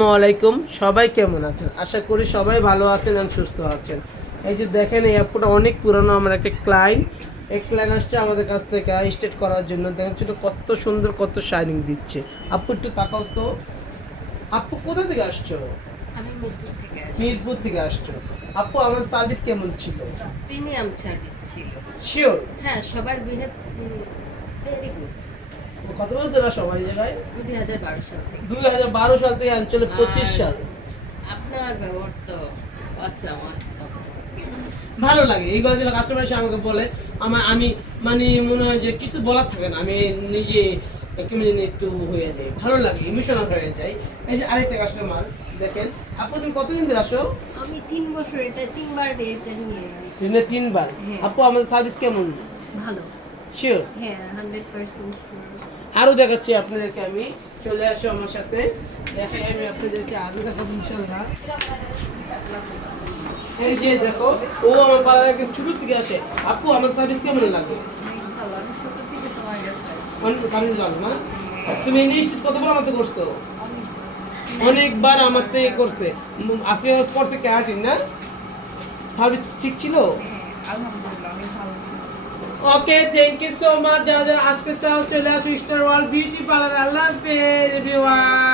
আসসালামাইকুম, সবাই কেমন আছেন? আশা করি সবাই ভালো আছেন এবং সুস্থ আছেন। এই যে দেখেন, এই অ্যাপটা অনেক পুরনো। আমার একটা ক্লায়েন্ট, এই ক্লায়েন্ট আসছে আমাদের কাছ থেকে স্টেট করার জন্য। দেখেন ছিল কত সুন্দর, কত শাইনিং দিচ্ছে। আপু একটু তাকাও তো। আপু কোথা থেকে আসছো? আমি মিরপুর থেকে আসছি। মিরপুর থেকে আসছো। আপু আমার সার্ভিস কেমন ছিল? প্রিমিয়াম সার্ভিস ছিল। শিওর? হ্যাঁ, সবার বিহেভ ভেরি গুড। কত বলতো না সবাই জায়গায়? 2012 সাল থেকে। 2012 সাল থেকে অঞ্চলে 25 সাল। আপনার ব্যবহার তো অসাম অসাম। ভালো লাগে এইগুলো দিলে কাস্টমার এসে আমাকে বলে, আমি মানে মনে হয় যে কিছু বলার থাকে না, আমি নিজে কেমন জানি একটু হয়ে যায়, ভালো লাগে, ইমোশনাল হয়ে যায়। এই যে আরেকটা কাস্টমার দেখেন। আপু তুমি কতদিন ধরে আসো? আমি 3 বছর এটা 3বার এটা নিয়ে দিনে 3 বার। হ্যাঁ। আপু আমাদের সার্ভিস কেমন? ভালো। শিওর? হ্যাঁ, 100% শিওর। আরো দেখাচ্ছি আপনাদেরকে আমি। চলে আসো আমার সাথে, দেখাই আমি আপনাদেরকে আরো দেখাবো ইনশাআল্লাহ। এই যে দেখো, ও আমার পাড়ার একদম ছোট থেকে আসে। আপু আমার সার্ভিস কেমন লাগে? ভালো, আমি ছোট থেকে তোমার কাছে। অনেক সার্ভিস ভালো না? তুমি ইংলিশ কতবার আমাকে করছো? অনেকবার আমার থেকে করছে। আজকে করছে ক্যারাটিন না? সার্ভিস ঠিক ছিল? আলহামদুলিল্লাহ, অনেক ভালো ছিল। ওকে, থ্যাংক ইউ সো মাচ। যারা যারা আসতে চাও চলে আসো স্টার ওয়ার্ল্ড বিউটি পার্লার। আল্লাহ হাফেজ এভরিওয়ান।